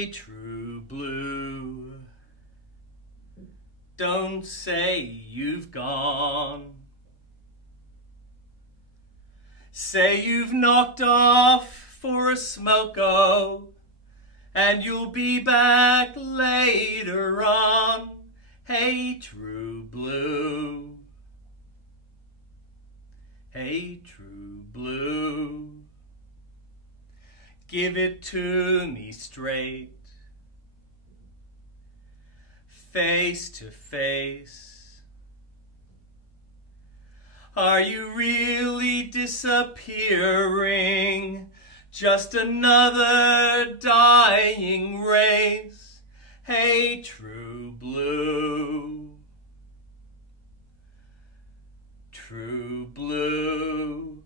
Hey, true blue, don't say you've gone. Say you've knocked off for a smoke-o, and you'll be back later on. Hey, true blue. Hey, true blue. Give it to me straight, face to face. Are you really disappearing? Just another dying race? Hey, true blue. True blue.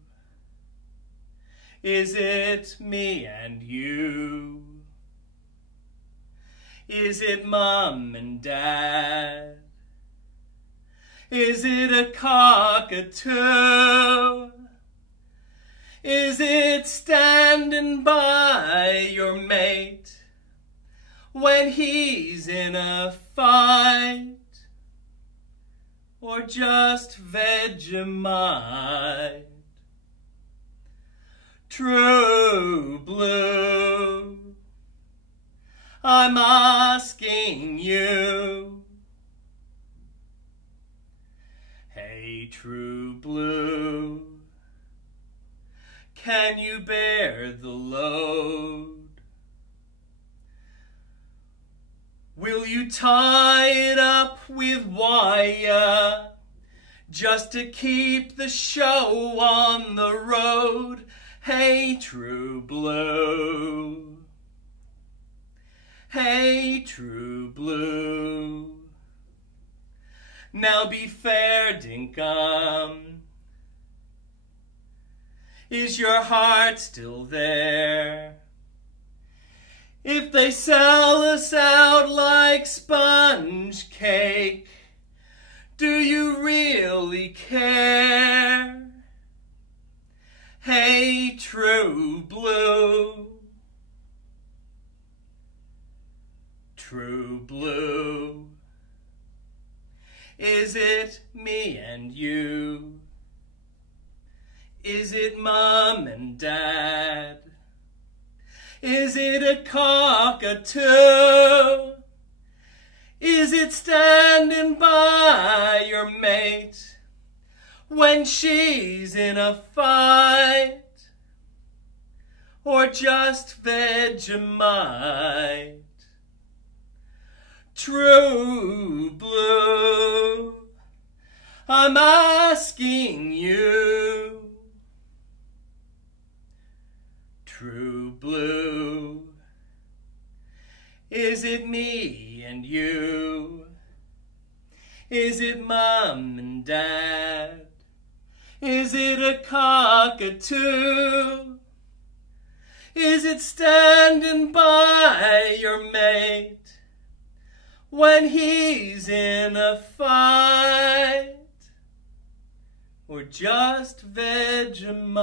Is it me and you? Is it Mom and Dad? Is it a cockatoo? Is it standing by your mate when he's in a fight? Or just Vegemite? True blue, I'm asking you. Hey, true blue, can you bear the load? Will you tie it up with wire just to keep the show on the road? Hey, true blue. Hey, true blue. Now be fair, dinkum. Is your heart still there? If they sell us out like sponge cake, do you really care? Hey, true blue. True blue. Is it me and you? Is it Mom and Dad? Is it a cockatoo? Is it standing by your mate when she's in a fight? Or just Vegemite? True blue, I'm asking you. True blue, is it me and you? Is it Mom and Dad? Is it a cockatoo? Is it standing by your mate when he's in a fight? Or just Vegemite?